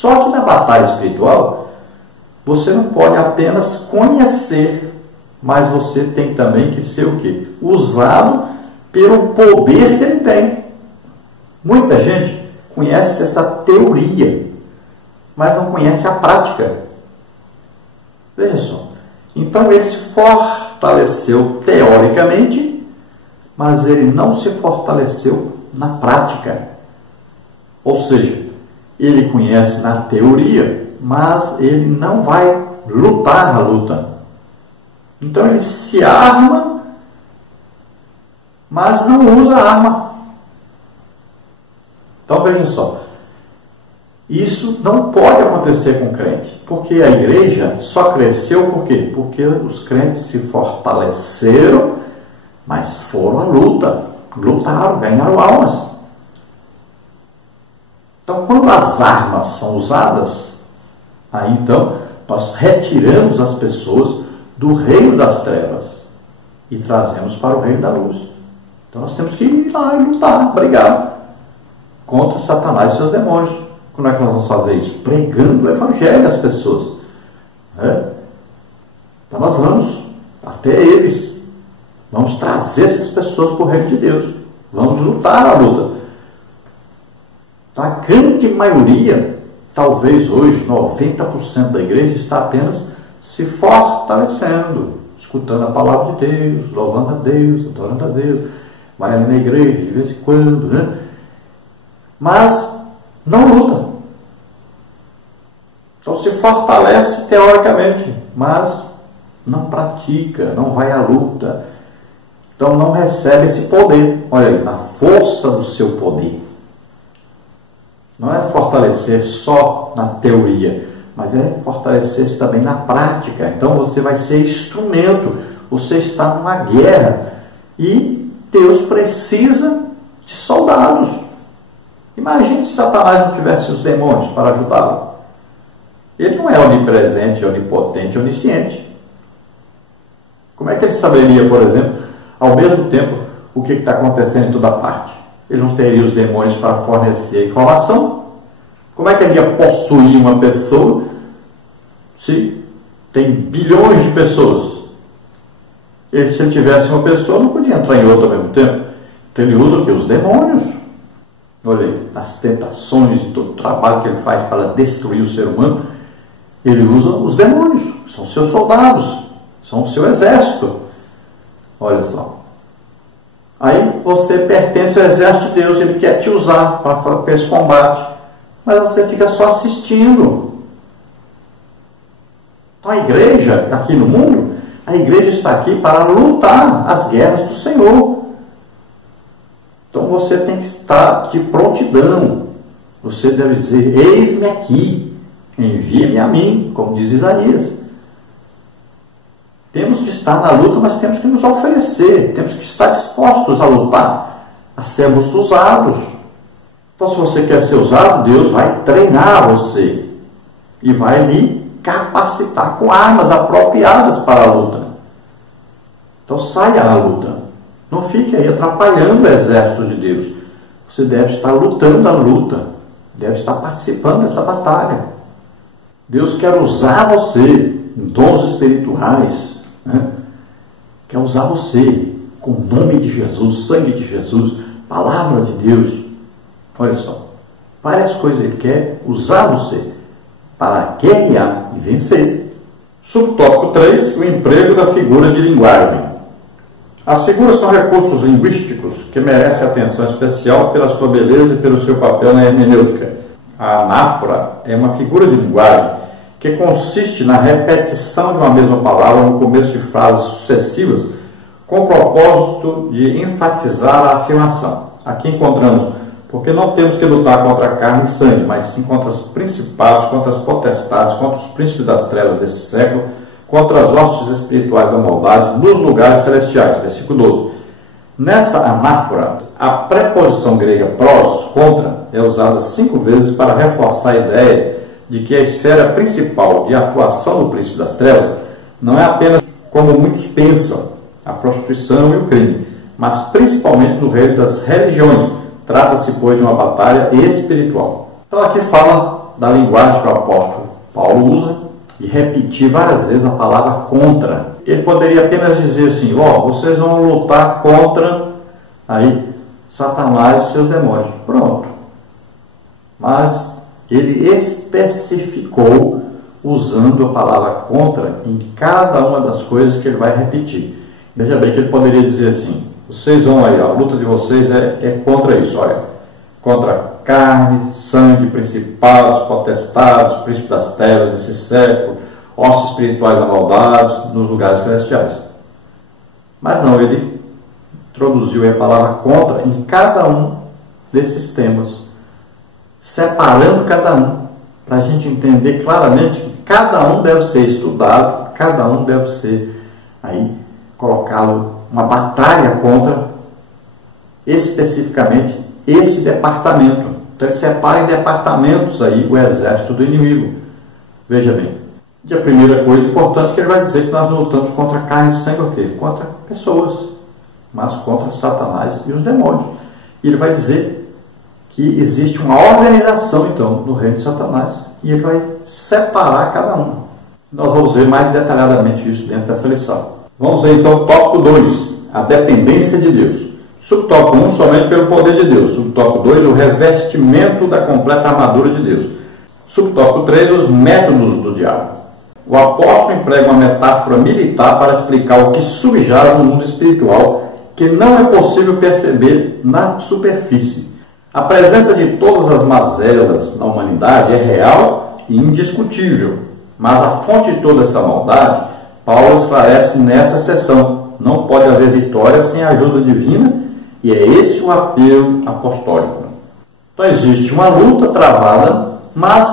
Só que na batalha espiritual, você não pode apenas conhecer, mas você tem também que ser o quê? Usado pelo poder que ele tem. Muita gente conhece essa teoria, mas não conhece a prática. Veja só. Então ele se fortaleceu teoricamente, mas ele não se fortaleceu na prática. Ou seja, ele conhece na teoria, mas ele não vai lutar a luta. Então ele se arma, mas não usa a arma. Então veja só, isso não pode acontecer com o crente, porque a igreja só cresceu por quê? Porque os crentes se fortaleceram, mas foram à luta, lutaram, ganharam almas. Então quando as armas são usadas, aí então nós retiramos as pessoas do reino das trevas e trazemos para o reino da luz. Então nós temos que ir lá e lutar, brigar contra Satanás e seus demônios. Como é que nós vamos fazer isso? Pregando o evangelho às pessoas. Então nós vamos até eles. Vamos trazer essas pessoas para o reino de Deus. Vamos lutar a luta. A grande maioria, talvez hoje 90% da igreja, está apenas se fortalecendo, escutando a palavra de Deus, louvando a Deus, adorando a Deus, vai ali na igreja de vez em quando, mas não luta. Então se fortalece teoricamente, mas não pratica, não vai à luta. Então não recebe esse poder. Olha aí, na força do seu poder. Não é fortalecer só na teoria, mas é fortalecer-se também na prática. Então você vai ser instrumento, você está numa guerra e Deus precisa de soldados. Imagine se Satanás não tivesse os demônios para ajudá-lo. Ele não é onipresente, onipotente, onisciente. Como é que ele saberia, por exemplo, ao mesmo tempo, o que está acontecendo em toda parte? Ele não teria os demônios para fornecer informação? Como é que ele ia possuir uma pessoa se tem bilhões de pessoas? Se ele tivesse uma pessoa, não podia entrar em outra ao mesmo tempo. Então ele usa o quê? Os demônios. Olha aí, as tentações e todo o trabalho que ele faz para destruir o ser humano, ele usa os demônios, são seus soldados, são o seu exército. Olha só. Aí você pertence ao exército de Deus, ele quer te usar para esse combate, mas você fica só assistindo. Então a igreja, aqui no mundo, a igreja está aqui para lutar as guerras do Senhor. Então você tem que estar de prontidão. Você deve dizer, eis-me aqui, envia-me a mim, como diz Isaías. Temos que estar na luta, mas temos que nos oferecer, temos que estar dispostos a lutar, a sermos usados. Então se você quer ser usado, Deus vai treinar você e vai lhe capacitar com armas apropriadas para a luta. Então saia à luta. Não fique aí atrapalhando o exército de Deus. Você deve estar lutando a luta. Deve estar participando dessa batalha. Deus quer usar você em dons espirituais. Quer usar você com o nome de Jesus, sangue de Jesus, palavra de Deus. Olha só. Várias coisas. Ele quer usar você para guerrear e vencer. Subtópico 3. O emprego da figura de linguagem. As figuras são recursos linguísticos que merecem atenção especial pela sua beleza e pelo seu papel na hermenêutica. A anáfora é uma figura de linguagem que consiste na repetição de uma mesma palavra no começo de frases sucessivas com o propósito de enfatizar a afirmação. Aqui encontramos, porque não temos que lutar contra a carne e sangue, mas sim contra os principados, contra as potestades, contra os príncipes das trevas desse século, contra as hostes espirituais da maldade nos lugares celestiais. Versículo 12. Nessa anáfora, a preposição grega pros, contra, é usada 5 vezes para reforçar a ideia de que a esfera principal de atuação do príncipe das trevas não é apenas, como muitos pensam, a prostituição e o crime, mas principalmente no reino das religiões. Trata-se, pois, de uma batalha espiritual. Então aqui fala da linguagem que o apóstolo Paulo usa e repetir várias vezes a palavra contra. Ele poderia apenas dizer assim: vocês vão lutar contra aí Satanás e seus demônios. Pronto. Mas ele especificou usando a palavra contra em cada uma das coisas que ele vai repetir. Veja bem que ele poderia dizer assim: vocês vão aí, a luta de vocês é contra isso, olha, contra carne, sangue, principados, potestades, príncipes das trevas desse século, ossos espirituais amaldiçoados nos lugares celestiais. Mas não, ele introduziu a palavra contra em cada um desses temas, separando cada um, para a gente entender claramente que cada um deve ser estudado, cada um deve ser aí colocado uma batalha contra especificamente esse departamento. Então ele separa em departamentos aí o exército do inimigo. Veja bem, e a primeira coisa importante que ele vai dizer que nós não lutamos contra carne e sangue, o quê? Contra pessoas, mas contra Satanás e os demônios. E ele vai dizer que existe uma organização então no reino de Satanás e ele vai separar cada um. Nós vamos ver mais detalhadamente isso dentro dessa lição. Vamos ver então o tópico 2, a dependência de Deus. Subtópico 1, somente pelo poder de Deus. Subtópico 2, o revestimento da completa armadura de Deus. Subtópico 3, os métodos do diabo. O apóstolo emprega uma metáfora militar para explicar o que subjaz no mundo espiritual que não é possível perceber na superfície. A presença de todas as mazelas na humanidade é real e indiscutível, mas a fonte de toda essa maldade, Paulo esclarece nessa seção. Não pode haver vitória sem a ajuda divina, e é esse o apelo apostólico. Então existe uma luta travada, mas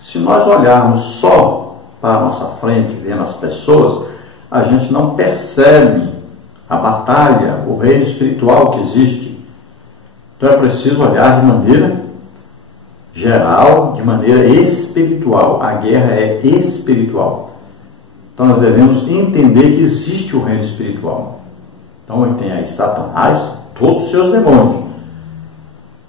se nós olharmos só para a nossa frente, vendo as pessoas, a gente não percebe a batalha, o reino espiritual que existe. Então é preciso olhar de maneira geral, de maneira espiritual. A guerra é espiritual. Então nós devemos entender que existe o reino espiritual. Então ele tem aí Satanás, todos os seus demônios.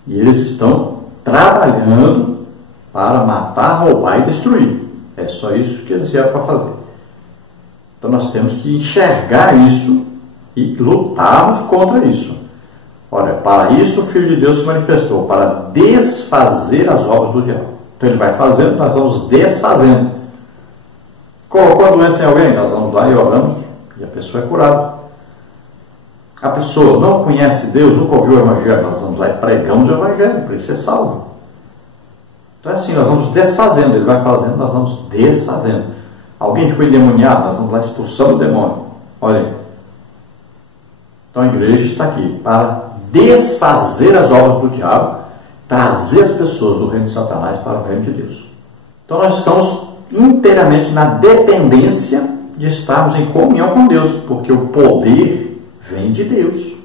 E eles estão trabalhando para matar, roubar e destruir. É só isso que eles vieram para fazer. Então nós temos que enxergar isso e lutarmos contra isso. Olha, para isso o Filho de Deus se manifestou, para desfazer as obras do diabo. Então ele vai fazendo, nós vamos desfazendo. Colocou a doença em alguém, nós vamos lá e oramos, e a pessoa é curada. A pessoa não conhece Deus, nunca ouviu o Evangelho, nós vamos lá e pregamos o Evangelho, para ele ser salvo. Então é assim, nós vamos desfazendo, ele vai fazendo, nós vamos desfazendo. Alguém ficou endemoniado, nós vamos lá expulsando o demônio. Olha aí. Então a igreja está aqui para desfazer as obras do diabo, trazer as pessoas do reino de Satanás para o reino de Deus. Então nós estamos inteiramente na dependência de estarmos em comunhão com Deus, porque o poder vem de Deus.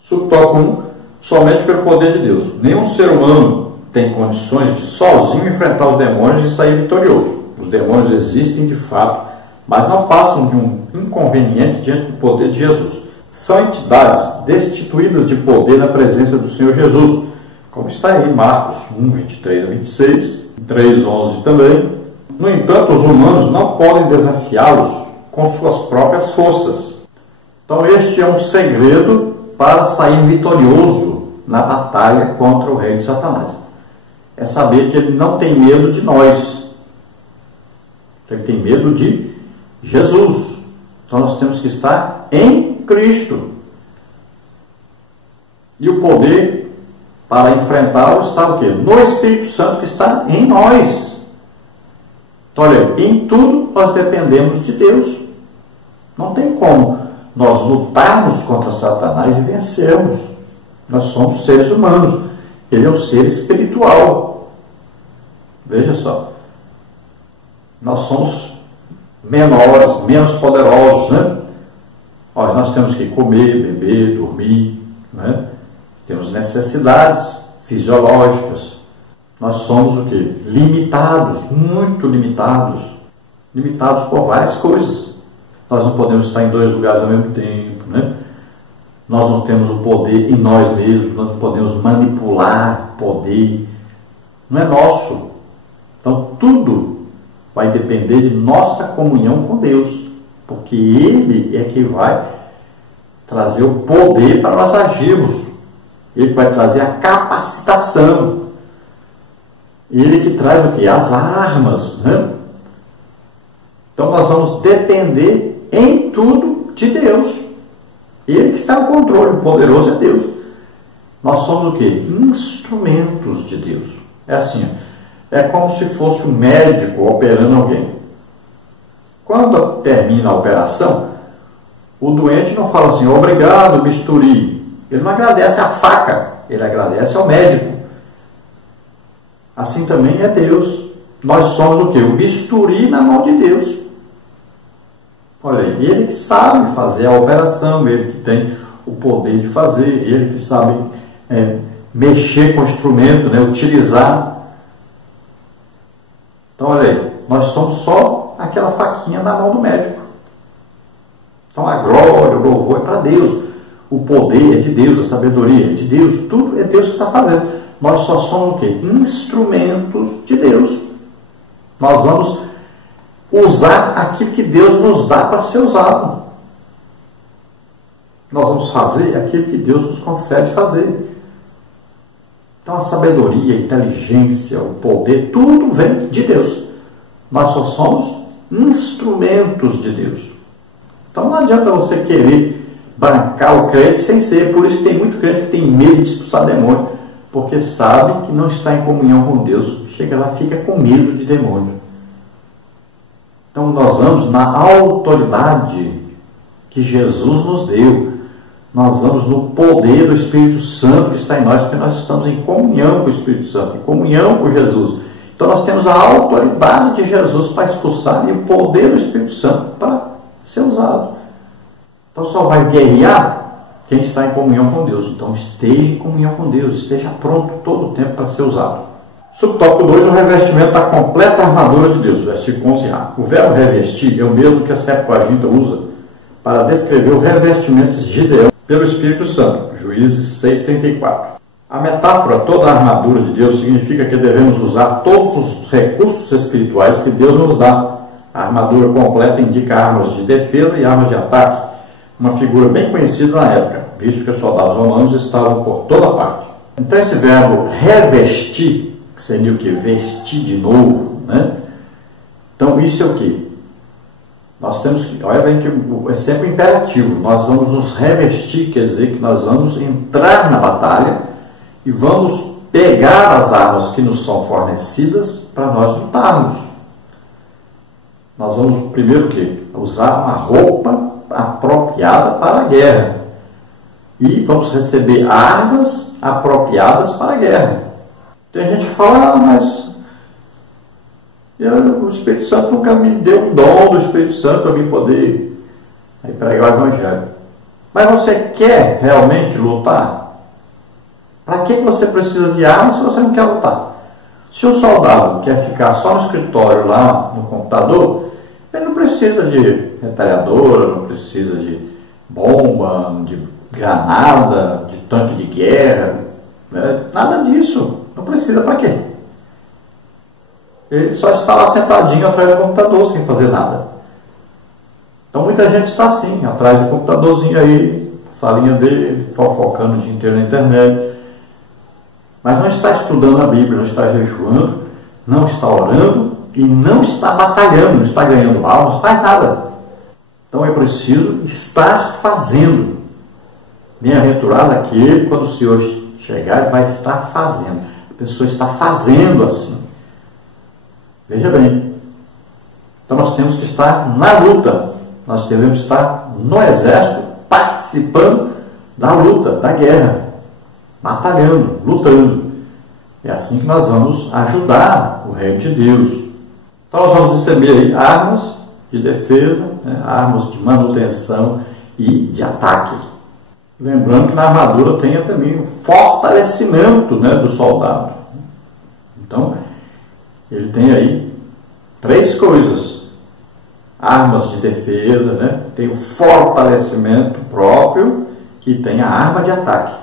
Subtópico 1, somente pelo poder de Deus. Nenhum ser humano tem condições de sozinho enfrentar os demônios e sair vitorioso. Os demônios existem de fato, mas não passam de um inconveniente diante do poder de Jesus. São entidades destituídas de poder na presença do Senhor Jesus, como está aí em Marcos 1, 23 a 26, 3, 11 também. No entanto, os humanos não podem desafiá-los com suas próprias forças. Então este é um segredo para sair vitorioso na batalha contra o reino de Satanás. É saber que ele não tem medo de nós. Ele tem medo de Jesus. Então nós temos que estar em Cristo. E o poder para enfrentá-lo está o quê? No Espírito Santo que está em nós. Então olha, em tudo nós dependemos de Deus. Não tem como nós lutarmos contra Satanás e vencermos. Nós somos seres humanos. Ele é um ser espiritual. Veja só. Nós somos menores, menos poderosos, né? Olha, nós temos que comer, beber, dormir, né? Temos necessidades fisiológicas. Nós somos o quê? Limitados, muito limitados. Limitados por várias coisas. Nós não podemos estar em dois lugares ao mesmo tempo, né? Nós não temos o poder em nós mesmos, nós não podemos manipular poder. Não é nosso. Então tudo vai depender de nossa comunhão com Deus, porque Ele é que vai trazer o poder para nós agirmos. Ele vai trazer a capacitação. Ele que traz o quê? As armas, né? Então nós vamos depender em tudo de Deus. Ele que está no controle, o poderoso é Deus. Nós somos o quê? Instrumentos de Deus. É assim, é como se fosse um médico operando alguém. Quando termina a operação, o doente não fala assim, obrigado, bisturi. Ele não agradece a faca, ele agradece ao médico. Assim também é Deus. Nós somos o quê? O bisturi na mão de Deus. Olha aí, Ele que sabe fazer a operação, Ele que tem o poder de fazer, Ele que sabe mexer com o instrumento, né, utilizar. Então, olha aí, nós somos só aquela faquinha na mão do médico. Então, a glória, o louvor é para Deus. O poder é de Deus, a sabedoria é de Deus. Tudo é Deus que está fazendo. Nós só somos o quê? Instrumentos de Deus. Nós vamos usar aquilo que Deus nos dá para ser usado. Nós vamos fazer aquilo que Deus nos concede fazer. Então a sabedoria, a inteligência, o poder, tudo vem de Deus. Nós só somos instrumentos de Deus. Então não adianta você querer bancar o crente sem ser. Por isso que tem muito crente que tem medo de expulsar demônio, porque sabe que não está em comunhão com Deus. Chega lá, fica com medo de demônio. Então nós vamos na autoridade que Jesus nos deu. Nós vamos no poder do Espírito Santo que está em nós, porque nós estamos em comunhão com o Espírito Santo, em comunhão com Jesus. Então nós temos a autoridade de Jesus para expulsar e o poder do Espírito Santo para ser usado. Então só vai guerrear quem está em comunhão com Deus. Então esteja em comunhão com Deus, esteja pronto todo o tempo para ser usado. Subtópico 2, o revestimento da completa armadura de Deus, versículo 11a. O verbo revestir é o mesmo que a Septuaginta usa para descrever o revestimento de Gideão pelo Espírito Santo, Juízes 6,34. A metáfora, toda a armadura de Deus, significa que devemos usar todos os recursos espirituais que Deus nos dá. A armadura completa indica armas de defesa e armas de ataque, uma figura bem conhecida na época, visto que os soldados romanos estavam por toda parte. Então esse verbo revestir, que seria o que? Vestir de novo, né? Então isso é o que? Nós temos que, olha bem que é sempre imperativo, nós vamos nos revestir, quer dizer que nós vamos entrar na batalha e vamos pegar as armas que nos são fornecidas para nós lutarmos. Nós vamos primeiro o quê? Usar uma roupa apropriada para a guerra e vamos receber armas apropriadas para a guerra. Tem gente que fala, mas o Espírito Santo nunca me deu um dom do Espírito Santo para mim poder pregar o Evangelho. Mas você quer realmente lutar? Para que você precisa de armas se você não quer lutar? Se o soldado quer ficar só no escritório, lá no computador, ele não precisa de retalhadora, não precisa de bomba, de granada, de tanque de guerra, né? Nada disso. Não precisa. Para quê? Ele só está lá sentadinho atrás do computador, sem fazer nada. Então muita gente está assim, atrás do computadorzinho aí, salinha dele, fofocando o dia inteiro na internet. Mas não está estudando a Bíblia, não está jejuando, não está orando e não está batalhando, não está ganhando mal, não faz nada. Então é preciso estar fazendo. Bem-aventurado aquele, quando o Senhor chegar, ele vai estar fazendo. A pessoa está fazendo assim. Veja bem. Então nós temos que estar na luta. Nós devemos estar no exército, participando da luta, da guerra, batalhando, lutando. É assim que nós vamos ajudar o reino de Deus. Então nós vamos receber aí armas de defesa, né, armas de manutenção e de ataque. Lembrando que na armadura tem também o fortalecimento, né, do soldado. Então, ele tem aí 3 coisas. Armas de defesa, né, tem o fortalecimento próprio e tem a arma de ataque.